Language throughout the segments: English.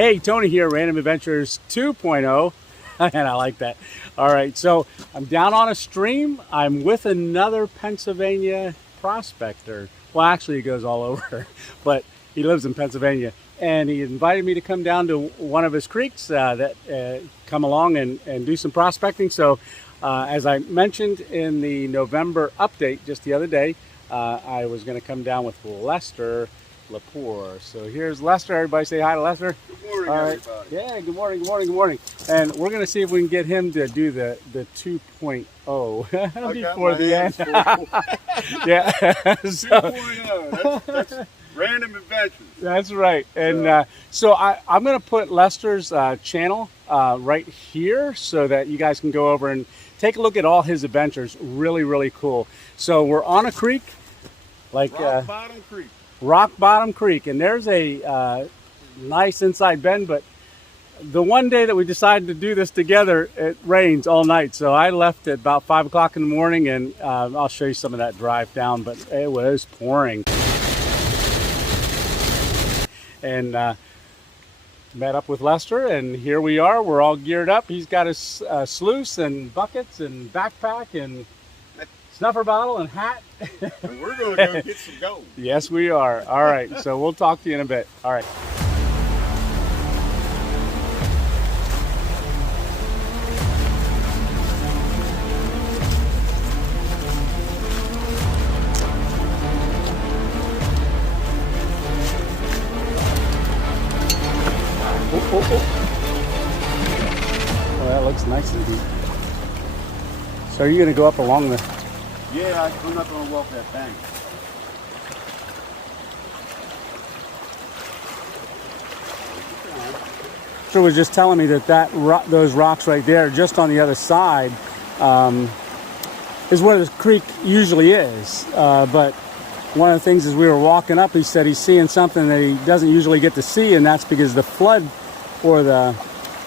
Hey, Tony here, Random Adventures 2.0, and I like that. All right, so I'm down on a stream. I'm with another Pennsylvania prospector. Well, actually, he goes all over, but he lives in Pennsylvania. And he invited me to come down to one of his creeks that come along and do some prospecting. So as I mentioned in the November update just the other day, I was going to come down with Lester Lepore. So here's Lester. Everybody say hi to Lester. Good morning, everybody. Yeah, good morning, good morning, good morning. And we're going to see if we can get him to do the 2.0 before the end. Yeah. So, 2.0. That's Random Adventures. That's right. And so I'm going to put Lester's channel right here so that you guys can go over and take a look at all his adventures. Really, really cool. So we're on a creek, like Rock Bottom Creek. Rock Bottom Creek, and there's a nice inside bend, but the one day that we decided to do this together, it rains all night. So I left at about 5 o'clock in the morning, and I'll show you some of that drive down, but it was pouring. And met up with Lester, and here we are. We're all geared up. He's got his sluice and buckets and backpack and snuffer bottle and hat. And we're going to go get some gold. Yes, we are. All right, so we'll talk to you in a bit. All right. Well, that looks nice and deep. So are you going to go up along the... Yeah, I'm not going to walk that bank. Lester was just telling me that those rocks right there, just on the other side, is where the creek usually is. But one of the things as we were walking up, he said he's seeing something that he doesn't usually get to see, and that's because the flood or the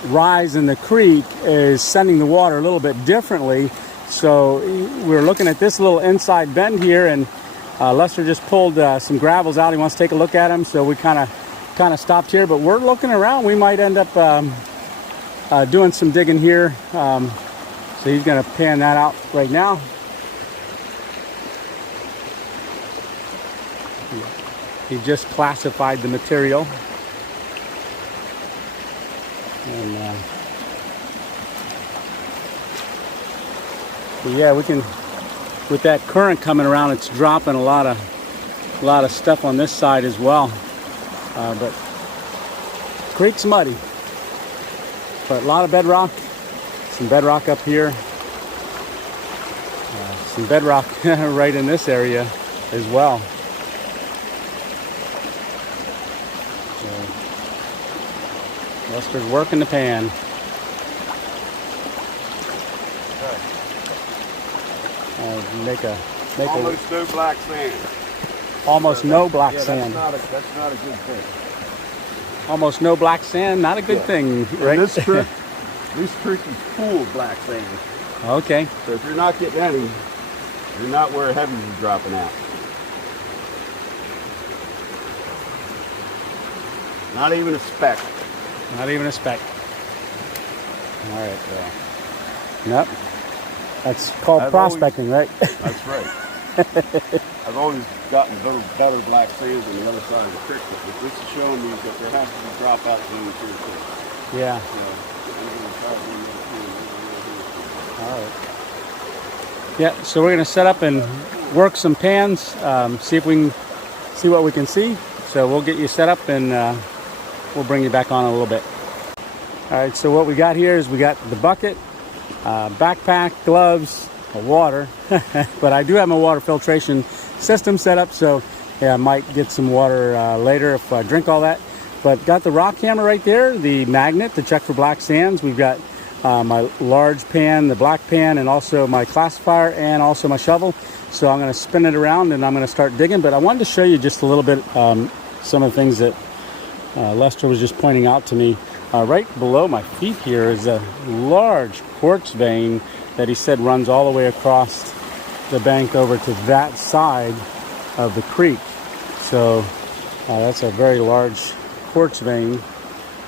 rise in the creek is sending the water a little bit differently. So we're looking at this little inside bend here, and Lester just pulled some gravels out. He wants to take a look at them, so we kind of stopped here. But we're looking around. We might end up doing some digging here. So he's going to pan that out right now. He just classified the material. And yeah, we can, with that current coming around, it's dropping a lot of stuff on this side as well. But creek's muddy, but a lot of bedrock, some bedrock up here, some bedrock right in this area as well. So Lester's working the pan. Make almost no black sand. Almost no black sand. That's not a good thing. Almost no black sand, not a good thing, right? This creek is full of black sand. Okay. So if you're not getting any, you're not where heavies are dropping out. Not even a speck. Not even a speck. All right, well. Nope. That's called prospecting, right? That's right. I've always gotten better black sands on the other side of the creek, but this is showing me that there has to be dropout zones here too. Yeah. All right. Yeah, so we're going to set up and work some pans, see if we can see what we can see. So we'll get you set up, and we'll bring you back on in a little bit. All right, so what we got here is we got the bucket, backpack, gloves, water, but I do have my water filtration system set up, so yeah, I might get some water later if I drink all that. But got the rock hammer right there, the magnet to check for black sands. We've got my large pan, the black pan, and also my classifier, and also my shovel. So I'm going to spin it around and I'm going to start digging. But I wanted to show you just a little bit some of the things that Lester was just pointing out to me. Right below my feet here is a large quartz vein that he said runs all the way across the bank over to that side of the creek. So that's a very large quartz vein.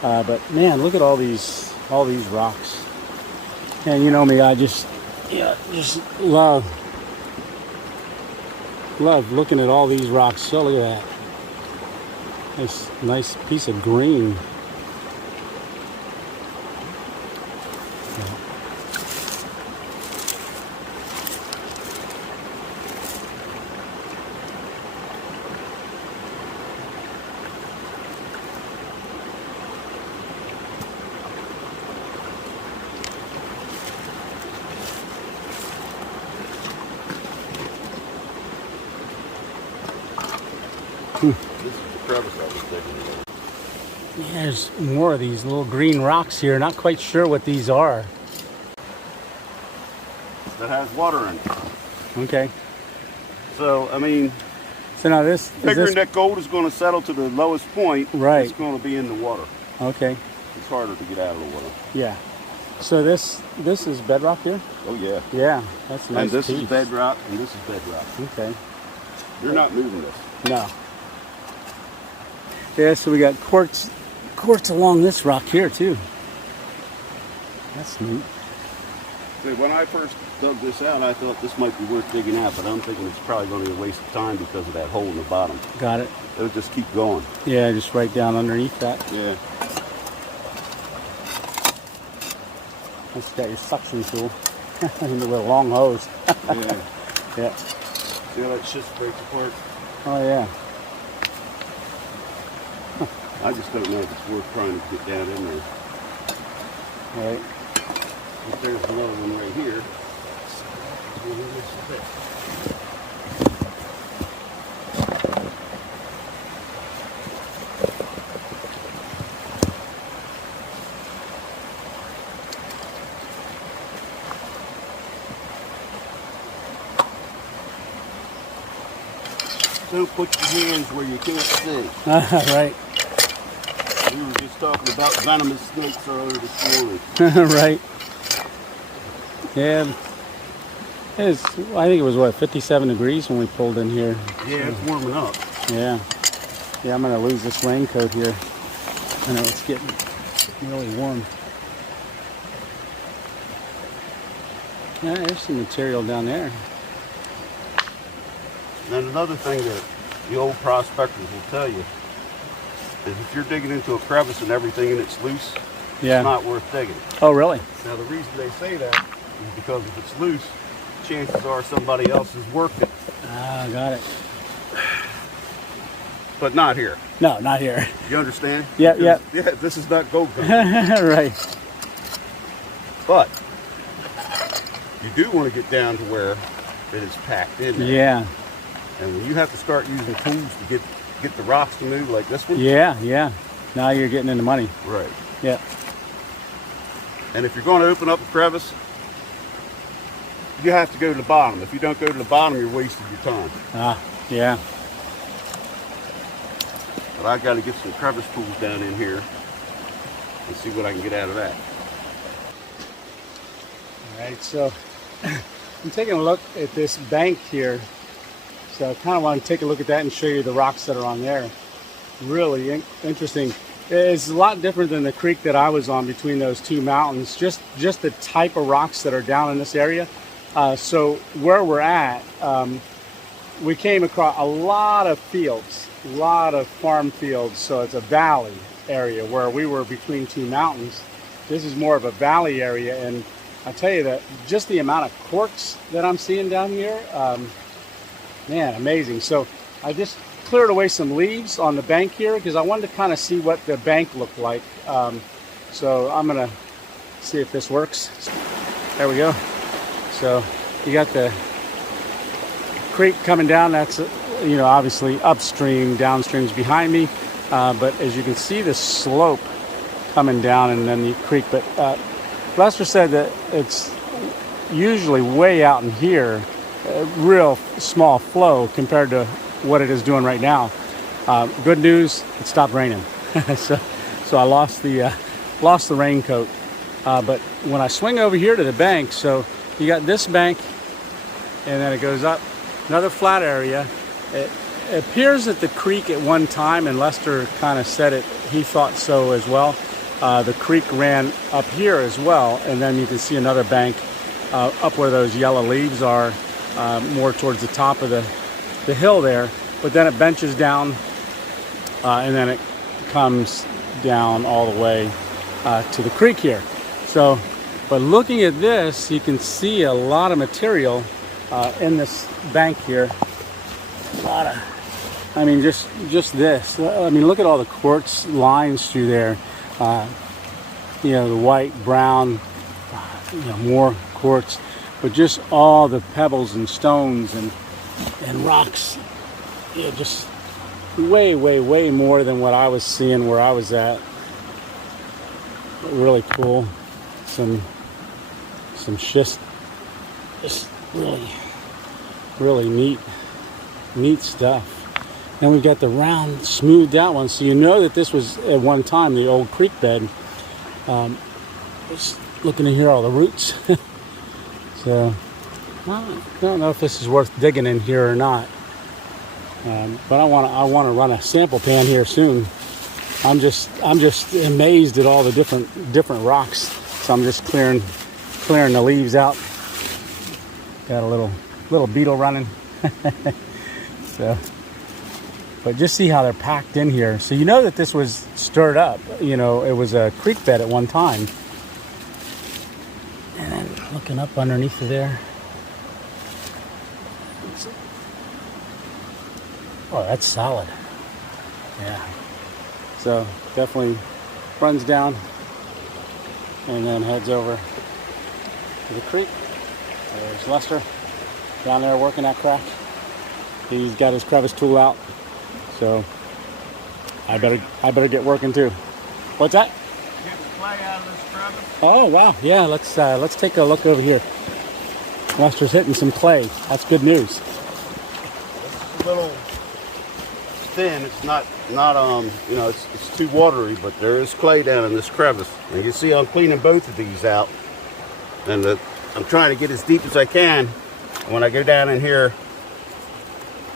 But man, look at all these rocks. And you know me, I just love looking at all these rocks. So look at that. Nice piece of green. This is the crevice I was digging in. Yeah, there's more of these little green rocks here. Not quite sure what these are. That has water in it. Okay. So, I mean, So now this figuring that gold is going to settle to the lowest point, Right. it's going to be in the water. Okay. It's harder to get out of the water. Yeah. So this is bedrock here? Oh, yeah. Yeah, that's a nice And this piece. is bedrock, and this is bedrock. Okay. You're not moving this. No. Yeah, so we got quartz along this rock here too. That's neat. See, when I first dug this out, I thought this might be worth digging out, but I'm thinking it's probably going to be a waste of time because of that hole in the bottom. Got it. It'll just keep going. Yeah, just right down underneath that. Yeah. It's got your suction tool with a long hose. Yeah. Yeah. See how that shit breaks apart? Oh yeah. I just don't know if it's worth trying to get down in there. Right. But there's another one right here. Don't put your hands where you can't see. Right. We were just talking about venomous snakes earlier this morning. Right. Yeah. I think it was, what, 57 degrees when we pulled in here. Yeah, it's warming up. Yeah. Yeah, I'm going to lose this raincoat here. I know it's getting really warm. Yeah, there's some material down there. And another thing that the old prospectors will tell you is if you're digging into a crevice and everything in it's loose, Yeah. it's not worth digging. Oh, really? Now the reason they say that is because if it's loose, chances are somebody else has worked it. Ah, got it. But not here. No, not here. You understand? Yep, yep. Yeah, this is not gold country. Right. But you do want to get down to where it is packed in there. Yeah. And when you have to start using tools to get the rocks to move like this one. Yeah, yeah. Now you're getting into money. Right. Yeah. And if you're going to open up a crevice, you have to go to the bottom. If you don't go to the bottom, you're wasting your time. Ah, yeah. But I got to get some crevice tools down in here and see what I can get out of that. All right, so I'm taking a look at this bank here. So I kind of want to take a look at that and show you the rocks that are on there. Really interesting. It's a lot different than the creek that I was on between those two mountains. Just the type of rocks that are down in this area. So where we're at, we came across a lot of fields, a lot of farm fields. So it's a valley area where we were between two mountains. This is more of a valley area, and I tell you that just the amount of quartz that I'm seeing down here, man, amazing. So I just cleared away some leaves on the bank here because I wanted to kind of see what the bank looked like. So I'm gonna see if this works. There we go. So you got the creek coming down. That's, you know, obviously upstream, downstream's behind me. But as you can see, the slope coming down and then the creek. But Lester said that it's usually way out in here, a real small flow compared to what it is doing right now. Good news, it stopped raining. so I lost the raincoat. But when I swing over here to the bank, so you got this bank, and then it goes up another flat area. it appears that the creek at one time, and Lester kind of said it, he thought so as well. The creek ran up here as well, and then you can see another bank up where those yellow leaves are, more towards the top of the hill there. But then it benches down, and then it comes down all the way to the creek here. So, but looking at this, you can see a lot of material in this bank here. A lot of, I mean, just this. I mean, look at all the quartz lines through there. You know, the white, brown, you know, more quartz, but just all the pebbles and stones and rocks. Yeah, just way more than what I was seeing where I was at. Really cool. Some schist. Just really neat stuff. And we've got the round, smoothed out one, so you know that this was at one time the old creek bed. Just looking to hear all the roots. So I don't know if this is worth digging in here or not. But I want to run a sample pan here soon. I'm just amazed at all the different rocks. So I'm just clearing the leaves out. Got a little beetle running. So, but just see how they're packed in here. So you know that this was stirred up. You know, it was a creek bed at one time. And then looking up underneath of there. Oh, that's solid. Yeah. So definitely runs down and then heads over to the creek. There's Lester down there working that crack. He's got his crevice tool out, so I better get working too. What's that? Get the clay out of this crevice. Oh wow, yeah. Let's take a look over here. Lester's hitting some clay. That's good news. It's a little thin. It's not you know, it's too watery, but there is clay down in this crevice. And you can see I'm cleaning both of these out, and I'm trying to get as deep as I can. When I go down in here,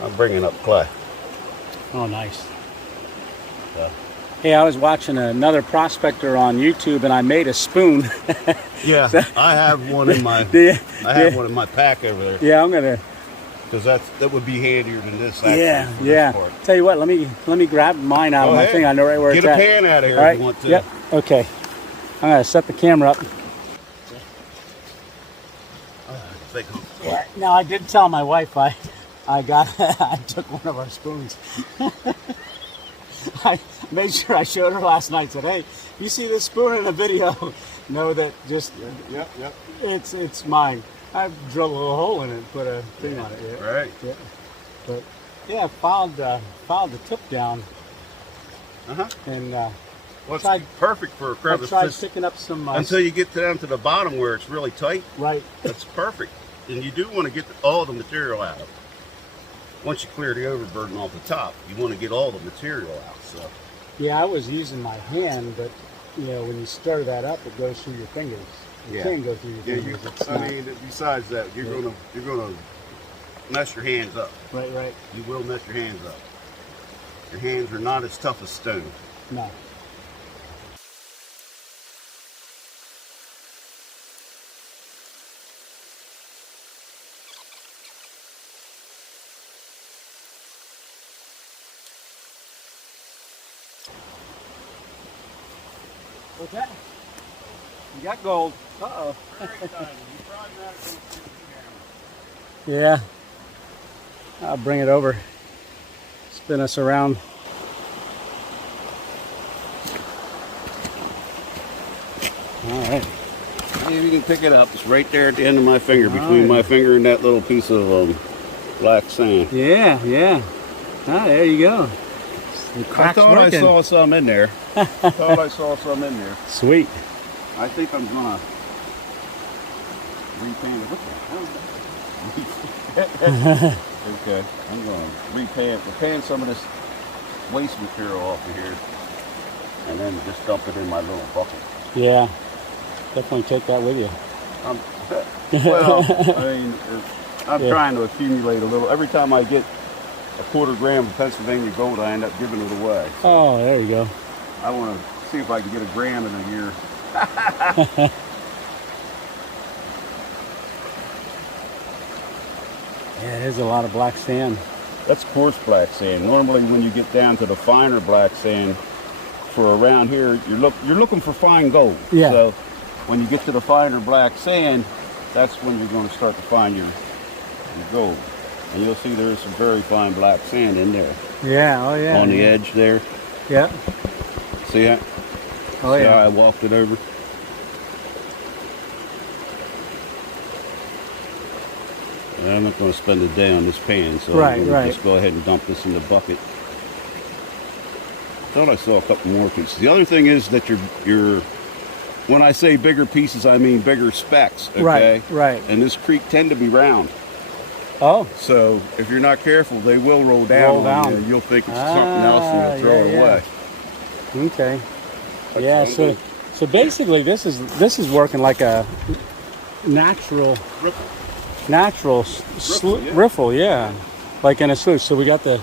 I'm bringing up clay. Oh, nice. Hey, I was watching another prospector on YouTube, and I made a spoon. Yeah, so, I have one in my one in my pack over there. Yeah, I'm gonna. Because that would be handier than this. Actually, yeah. Tell you what, let me grab mine out of my thing. I know right where it's at. Get a pan out of here if you want to. Yep. Okay. I'm gonna set the camera up. Yeah. Now I did tell my wife I took one of our spoons. I made sure I showed her last night. Said, "Hey, you see this spoon in the video? Know that just yep. It's mine. I drilled a little hole in it and put a thing on it. Yeah. Right. Yeah. But yeah, filed the tip down. And well, it's perfect for a crevice. I tried picking up some until you get down to the bottom where it's really tight. Right. That's perfect. And you do want to get all the material out. Once you clear the overburden off the top, you want to get all the material out. So. Yeah, I was using my hand, but you know, when you stir that up, it goes through your fingers. It can go through your fingers. Besides that, you're gonna mess your hands up. Right. You will mess your hands up. Your hands are not as tough as stone. No. What's that? You got gold. Uh-oh. Yeah. I'll bring it over. Spin us around. All right. See if you can pick it up. It's right there at the end of my finger, between my finger and that little piece of black sand. Yeah. Ah, there you go. The crack's working. I saw some in there. Sweet. I think I'm gonna repaint it. What the hell? Okay, I'm gonna repaint some of this waste material off of here, and then just dump it in my little bucket. Yeah, definitely take that with you. Well, I mean, I'm trying to accumulate a little. Every time I get a quarter gram of Pennsylvania gold, I end up giving it away. So Oh, there you go. I want to see if I can get a gram in a year. Yeah, it is a lot of black sand. That's coarse black sand. Normally when you get down to the finer black sand, for around here, you're looking for fine gold. Yeah. So when you get to the finer black sand, that's when you're going to start to find your gold. And you'll see there's some very fine black sand in there. Yeah, oh yeah. On the edge there. Yeah. See that? Oh See yeah. how I walked it over? And I'm not going to spend a day on this pan, so Right, I'm going right. to just go ahead and dump this in the bucket. Thought I saw a couple more pieces. The other thing is that your when I say bigger pieces, I mean bigger specks. Okay? Right, right. And this creek tend to be round. Oh. So if you're not careful, they will roll down. Roll down. You, and you'll think it's something else, and you'll throw it away. Okay. That's Yeah. fun. So basically, this is working like a natural riffle, yeah, like in a sluice. So we got the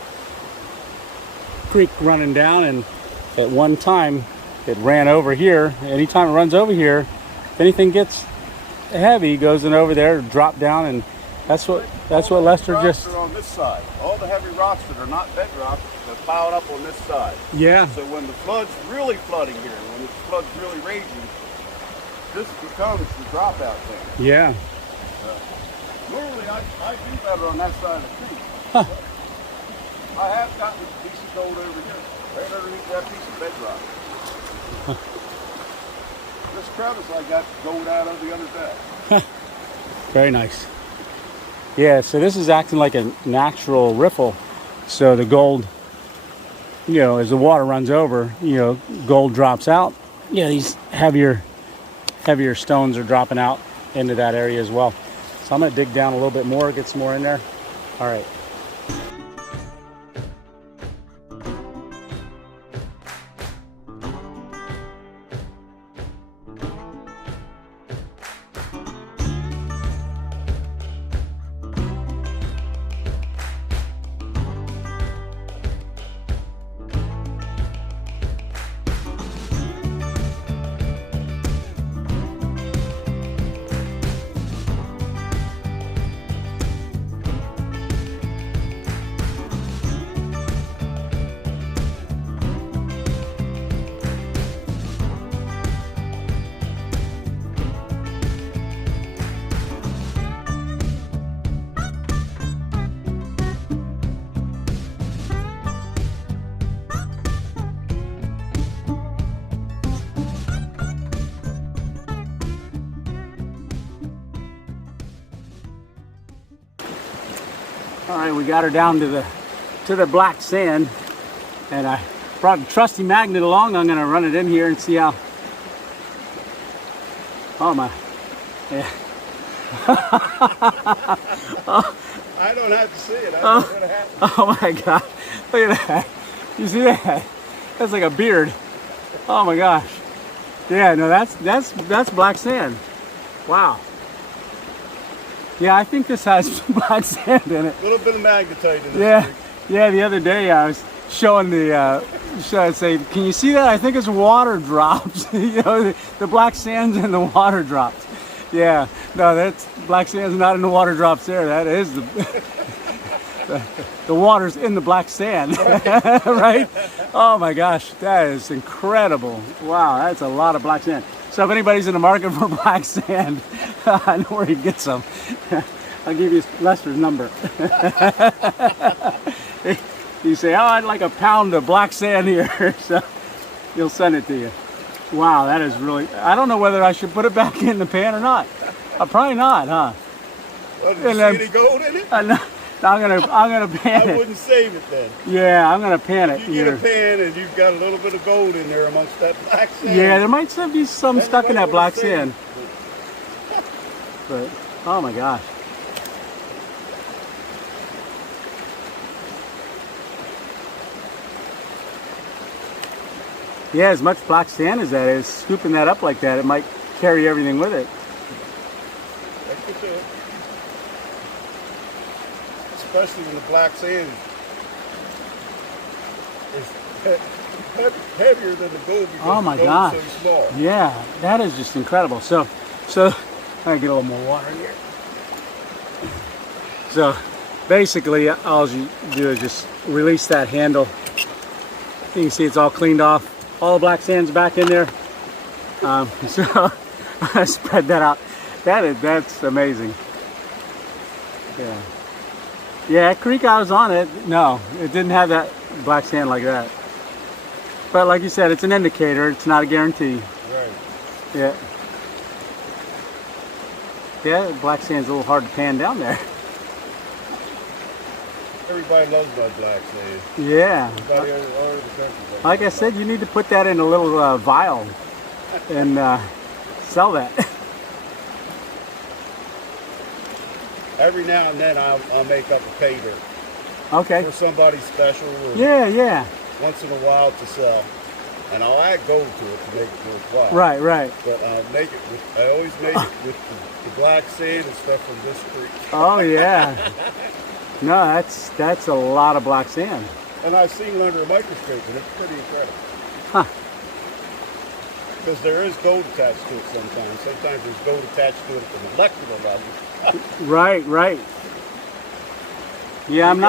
creek running down, and at one time it ran over here. Anytime it runs over here, if anything gets heavy, it goes in over there, drop down, and that's what Lester just. Are on this side. All the heavy rocks that are not bedrock are piled up on this side. Yeah. So when the flood's really flooding here, when the flood's really raging, this becomes the dropout thing. Yeah. Normally, I do better on that side of the creek. Huh. I have gotten a piece of gold over here, right underneath that piece of bedrock. This crevice I got gold out of the other day. Very nice. Yeah, so this is acting like a natural riffle. So the gold, as the water runs over, gold drops out. Yeah, these heavier stones are dropping out into that area as well. So I'm going to dig down a little bit more, get some more in there. All right. All right, we got her down to the black sand, and I brought a trusty magnet along. I'm going to run it in here and see how. Oh my, yeah. I don't have to see it. I know what happened. Oh my God, look at that. You see that? That's like a beard. Oh my gosh. Yeah, no, that's black sand. Wow. Yeah, I think this has black sand in it. A little bit of magnetite in it. Yeah, yeah. The other day I was showing say, can you see that? I think it's water drops. The black sand's in the water drops. Yeah, no, that's black sand's not in the water drops there. That is the water's in the black sand, right? Oh my gosh, that is incredible. Wow, that's a lot of black sand. So if anybody's in the market for black sand, I know where you get some. I'll give you Lester's number. You say, oh, I'd like a pound of black sand here. So he'll send it to you. Wow, that is really, I don't know whether I should put it back in the pan or not. Probably not, huh? Well, did you see any gold in it? I'm gonna pan it. I wouldn't save it then. Yeah, I'm gonna pan it. You get a pan and you've got a little bit of gold in there amongst that black sand. Yeah, there might still be some stuck in that black sand. But oh my gosh. Yeah, as much black sand as that is, scooping that up like that, it might carry everything with it. That could do it. Especially when the black sand heavier than the gold because Oh my the gold's gosh. so small. Yeah, that is just incredible. So I get a little more water here. So basically, all you do is just release that handle. You can see it's all cleaned off. All the black sand's back in there. So I spread that out. That's amazing. Yeah. Yeah, that creek I was on it, no, it didn't have that black sand like that. But like you said, it's an indicator. It's not a guarantee. Right. Yeah. Yeah, black sand's a little hard to pan down there. Everybody loves my black sand. Yeah. Everybody all over the country. Like I said, you need to put that in a little vial and sell that. Every now and then I'll make up a pay dirt Okay. for somebody special or Yeah. once in a while to sell. And I'll add gold to it to make it worthwhile. Right. But I'll make it with, I always make it with the black sand and stuff from this creek. Oh yeah. No, that's a lot of black sand. And I've seen it under a microscope and it's pretty incredible. Huh. Because there is gold attached to it sometimes. Sometimes there's gold attached to it at the molecular level. Right. Yeah, I'm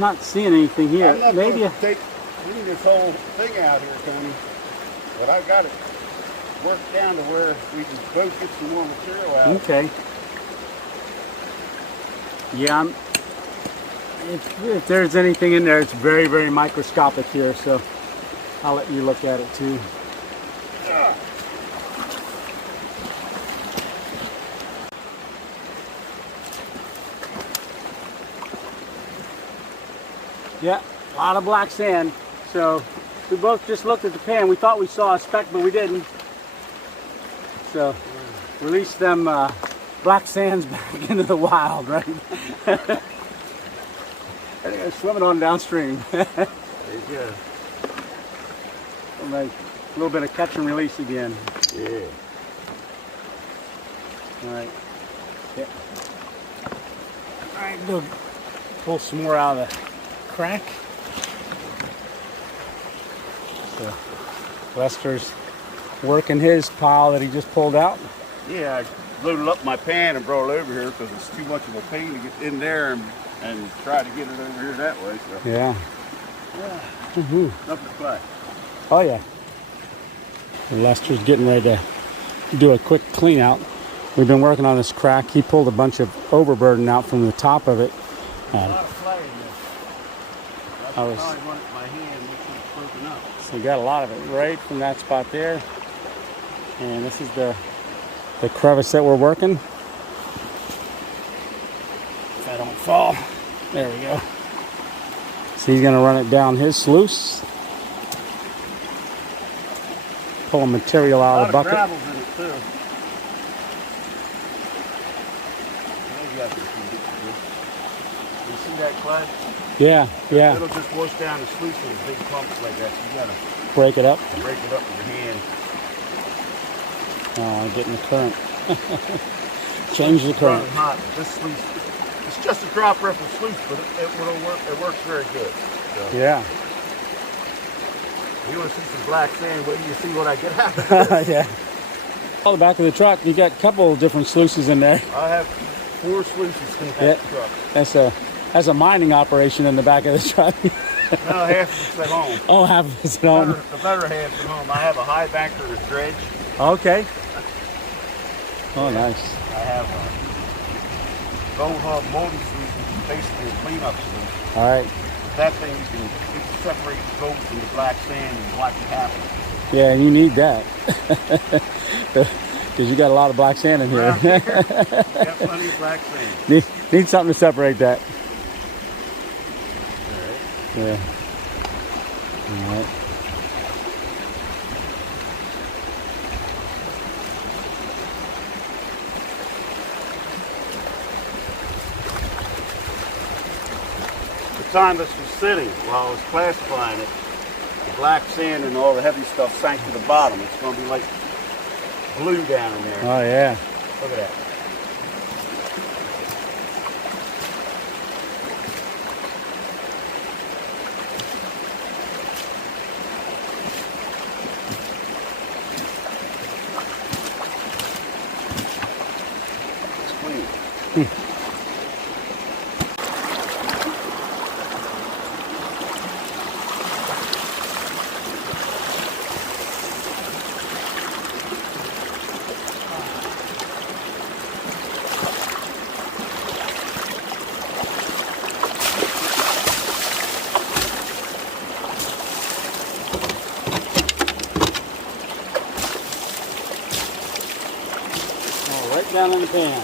not seeing anything here. I'm not Maybe going to clean this whole thing out here, Tony. But I got it worked down to where we can both get some more material out. okay. Yeah, if there's anything in there, it's very microscopic here. So I'll let you look at it too. Yeah, a lot of black sand. So we both just looked at the pan. We thought we saw a speck, but we didn't. So release them black sands back into the wild, right? I think I'm swimming on downstream. There you go. Like a little bit of catch and release again. Yeah. All right. Yeah. All right, go pull some more out of the crack. So Lester's working his pile that he just pulled out. Yeah, I loaded up my pan and brought it over here because it's too much of a pain to get in there and try to get it over here that way. So. Yeah. Nothing to play. Oh yeah. And Lester's getting ready to do a quick clean out. We've been working on this crack. He pulled a bunch of overburden out from the top of it. A lot of clay in this. I was- probably one at my hand which was broken up. So we got a lot of it right from that spot there. And this is the crevice that we're working. If I don't fall. There we go. So he's gonna run it down his sluice. Pulling material out of the bucket. A lot of gravel's in it too. You see that clay? Yeah. It'll just wash down the sluice with big clumps like that. So you gotta Break it up. break it up with your hand. Oh, getting the current. Change the It's current. running hot. This sluice, it's just a drop reference sluice, but it will work. It works very good. So, Yeah. you want to see some black sand? Wait till you see what I get out of this. Yeah. On the back of the truck, you got a couple of different sluices in there. I have 4 sluices in that truck. That's a mining operation in the back of the truck. No, half of it's at home. Oh, half of it's at home. The better half's at home. I have a high banker and a dredge. Okay. Oh, nice. I have a gold hub moldy sluice, which is basically a cleanup sluice. All right. That thing you can separate the gold from the black sand and watch it happen. Yeah, you need that. Because you got a lot of black sand in here. Around here, got plenty of black sand. Need something to separate that. All right. Yeah. All right. The time this was sitting while I was classifying it, the black sand and all the heavy stuff sank to the bottom. It's going to be like glue down in there. Oh, yeah. Look at that. Right down in the pan.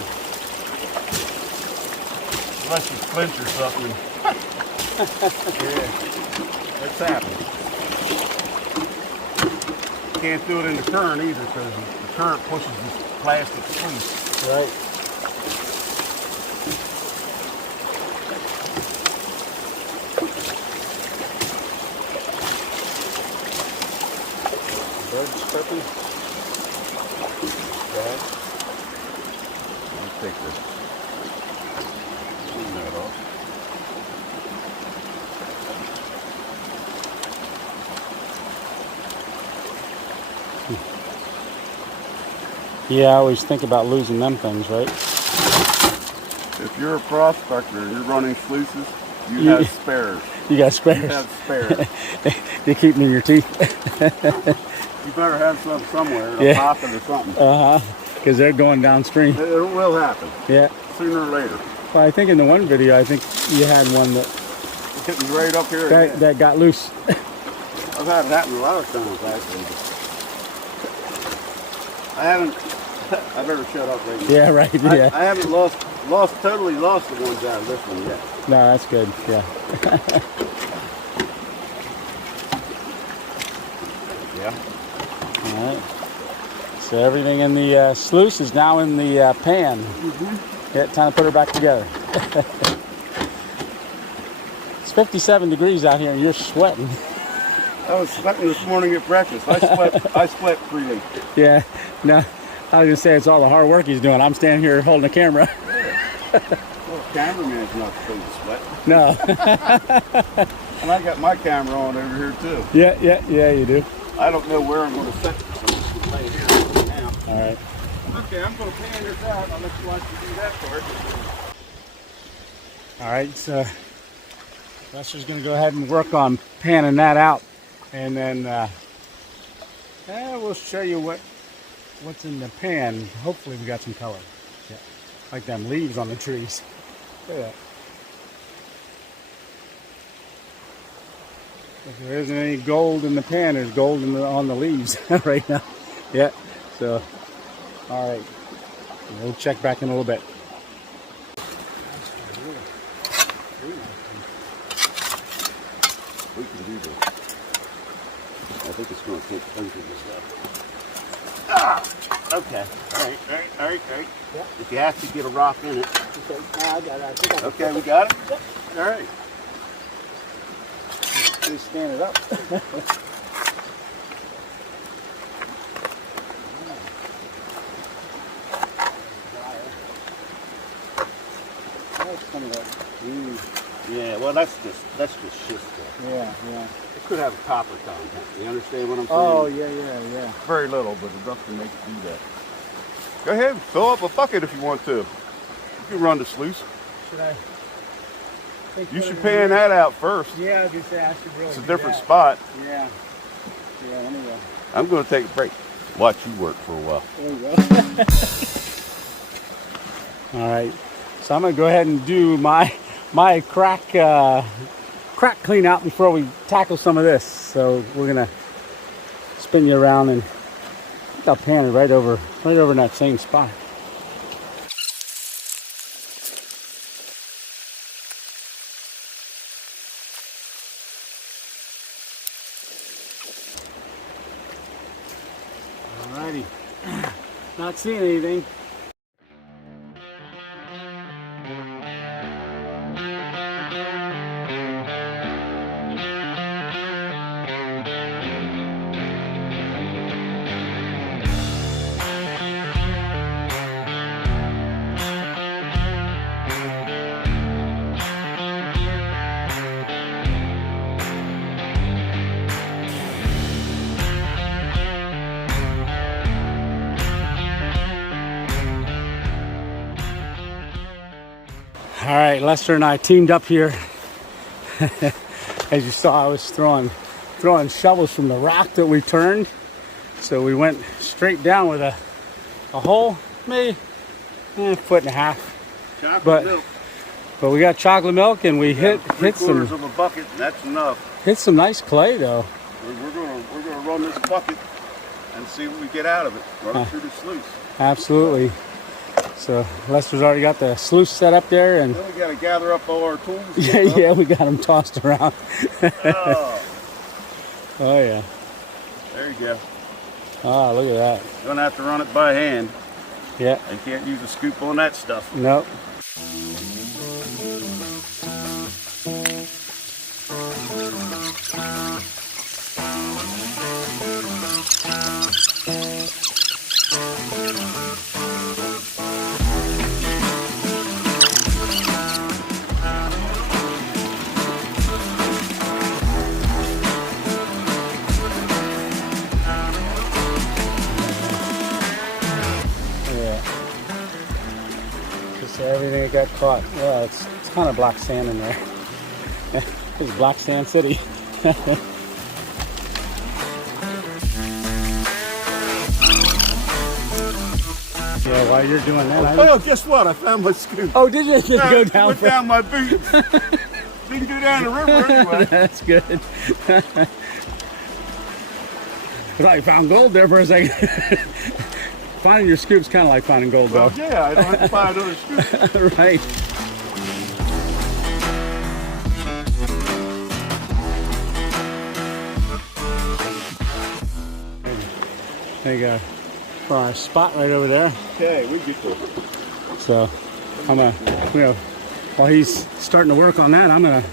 Unless you flinch or something. Yeah, that's happening. Can't do it in the current either because the current pushes this plastic sluice. Right. Birds chirping. Okay. Let's take this. Clean that off. Yeah, I always think about losing them things, right? If you're a prospector and you're running sluices, you have spares. You got spares. You have spares. You keep them in your teeth. You better have some somewhere in a Yeah. pocket or something. Because they're going downstream. It will happen. Yeah. Sooner or later. Well, I think in the one video, I think you had one that It's hitting right up here. that got loose. I've had it happen a lot of times actually. I haven't. I better shut up right now. Yeah, right. Yeah. I haven't totally lost the ones out of this one yet. No, that's good. Yeah. Yeah. All right. So everything in the sluice is now in the pan. Yeah, time to put her back together. It's 57 degrees out here and you're sweating. I was sweating this morning at breakfast. I sweat freely. Yeah. No, I was gonna say it's all the hard work he's doing. I'm standing here holding the camera. Well, cameraman's not supposed to sweat. No. And I got my camera on over here too. Yeah, you do. I don't know where I'm going to set this. I'm just going to lay it here now. All right. Okay, I'm going to pan this out. I'll let you watch me do that part. All right, so Lester's gonna go ahead and work on panning that out, and then we'll show you what's in the pan. Hopefully we got some color. Yeah, like them leaves on the trees. Look at that. If there isn't any gold in the pan, there's gold on the leaves right now. Yeah, so, all right. We'll check back in a little bit. We can do this. I think it's going to take plenty of this up. Okay. All right. Yeah. If you have to get a rock in it. Okay, I got it. Okay, we got it? Yep. All right. Just stand it up. Yeah, well, that's just shit stuff. Yeah. It could have a copper content. You understand what I'm saying? Oh, yeah. Very little, but enough to make it do that. Go ahead, fill up a bucket if you want to. You can run the sluice. Should I? You should pan that out first. Yeah, I was gonna say I should really. It's a different spot. Yeah. Anyway. I'm going to take a break. Watch you work for a while. There you go. All right. So I'm gonna go ahead and do my crack clean out before we tackle some of this. So we're gonna spin you around, and I'll pan it right over in that same spot. Alrighty. Not seeing anything. All right, Lester and I teamed up here. As you saw, I was throwing shovels from the rock that we turned. So we went straight down with a hole, maybe a foot and a half. Chocolate milk. But we got chocolate milk, and we hit some of a bucket. And that's enough. hit some nice clay though. We're gonna run this bucket and see what we get out of it. Run it through the sluice. Absolutely. So Lester's already got the sluice set up there, and Then we gotta gather up all our tools. yeah, we got them tossed around. Oh, Oh yeah. there you go. Ah, look at that. Gonna have to run it by hand. Yeah. I can't use a scoop on that stuff. Nope. So everything that got caught. Yeah, it's kind of black sand in there. It's Black Sand City. Yeah, while you're doing that, Well, guess what? I found my scoop. oh, did you? Did you go I down went for down my boots. Didn't go down the river anyway. That's good. I thought you found gold there for a second. Finding your scoop's kind of like finding gold, Well, though. yeah, I don't have to find another scoop. Right. There you go. For our spot right over there. Okay, we get there. So I'm gonna, while he's starting to work on that, I'm gonna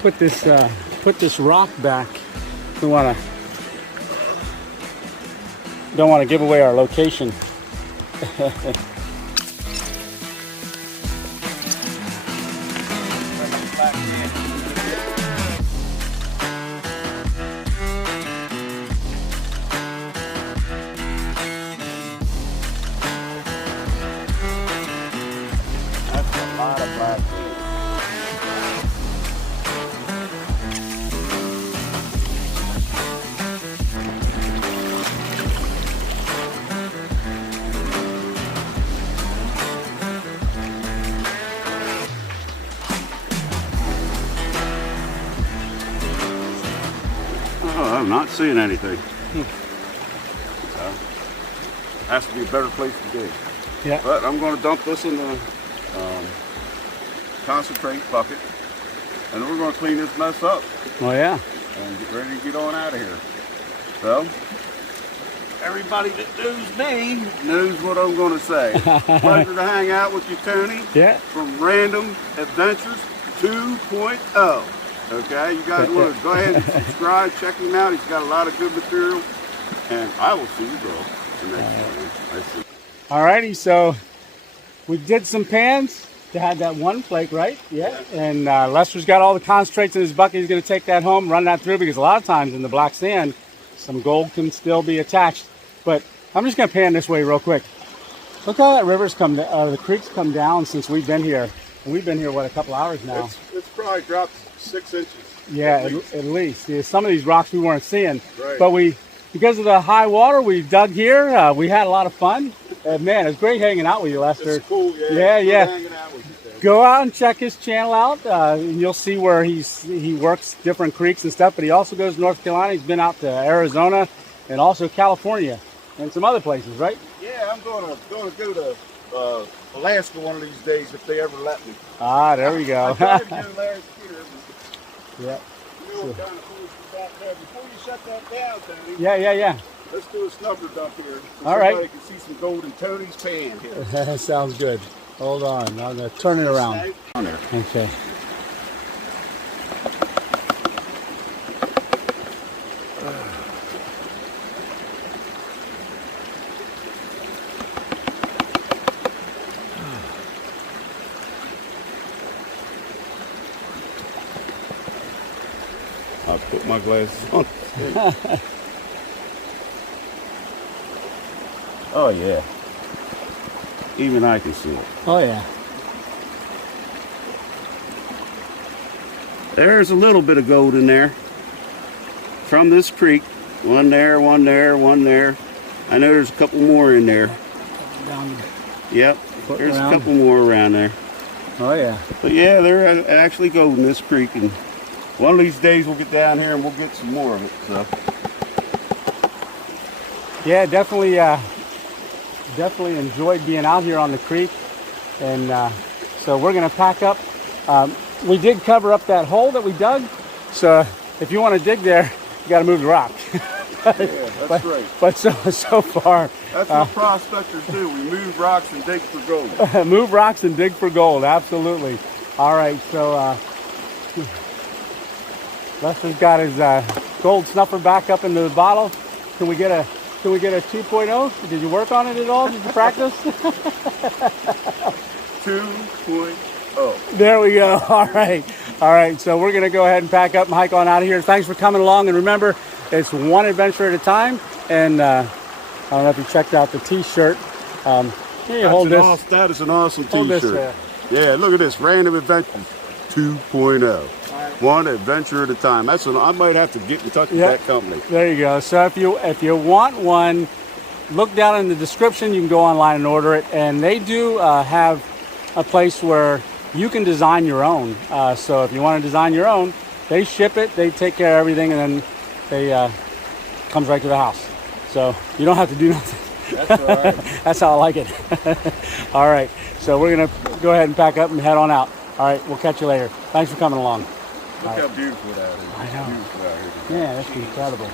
put this rock back. We don't want to give away our location. That's a lot of black sand. Oh, I'm not seeing anything. So, has to be a better place to dig. Yeah. But I'm going to dump this in the concentrate bucket, and we're going to clean this mess up Oh yeah. and get ready to get on out of here. So, everybody that knows me knows what I'm going to say. Pleasure to hang out with you, Tony. Yeah. From Random Adventures 2.0. Okay, you guys want to go ahead and subscribe, check him out. He's got a lot of good material, and I will see you girl the next time. I see. Alrighty, so we did some pans to have that one flake, right? Yeah. And Lester's got all the concentrates in his bucket. He's going to take that home, run that through, because a lot of times in the black sand, some gold can still be attached. But I'm just going to pan this way real quick. Look how that river's come, the creek's come down since we've been here. And we've been here, what, a couple hours now? It's probably dropped 6 inches. Yeah, at least. Yeah, some of these rocks we weren't seeing. Right. But because of the high water, we dug here. We had a lot of fun. Man, it's great hanging out with you, Lester. It's cool, yeah. Yeah, It's yeah. good hanging out with you, Ted. Go out and check his channel out. And you'll see where he works different creeks and stuff. But he also goes to North Carolina. He's been out to Arizona and also California and some other places, right? Yeah, I'm going to go to Alaska one of these days if they ever let me. Ah, there we go. I tried to do last year. Yeah. You know what kind of food is out there. Before you shut that down, Tony, Yeah. let's do a snubber dump here. So All right. somebody can see some gold in Tony's pan here. That sounds good. Hold on. I'm going to turn it around. On there. Okay. I'll put my glasses on. Oh yeah. Even I can see it. Oh, yeah. There's a little bit of gold in there from this creek. One there, one there, one there. I know there's a couple more in there. Down. Yep, there's a couple more around there. Oh yeah. But yeah, there actually gold in this creek, and one of these days we'll get down here and we'll get some more of it. So yeah, definitely enjoyed being out here on the creek, and so we're gonna pack up. We did cover up that hole that we dug, so if you want to dig there, you got to move the rock. yeah, that's right. But so far, that's what prospectors do. We move rocks and dig for gold. Move rocks and dig for gold. Absolutely. All right, so Lester's got his gold snuffer back up into the bottle. Can we get a 2.0? Did you work on it at all? Did you practice? 2.0. There we go. All right. So we're gonna go ahead and pack up and hike on out of here. Thanks for coming along, and remember, it's one adventure at a time. And I don't know if you checked out the T-shirt. Here, hold this. That is an awesome Hold T-shirt. this, yeah, look at this. Random Adventures 2.0. One adventure at a time. I might have to get in touch with that company. There you go. So if you want one, look down in the description. You can go online and order it. And they do have a place where you can design your own. So if you want to design your own, they ship it, they take care of everything, and then they comes right to the house. So you don't have to do nothing. That's all right. That's how I like it. All right. So we're going to go ahead and pack up and head on out. All right. We'll catch you later. Thanks for coming along. Look how beautiful that is. I know. Beautiful out here. Yeah, that's incredible.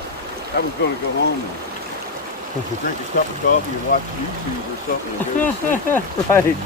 I was going to go home and drink a cup of coffee and watch YouTube or something. Right.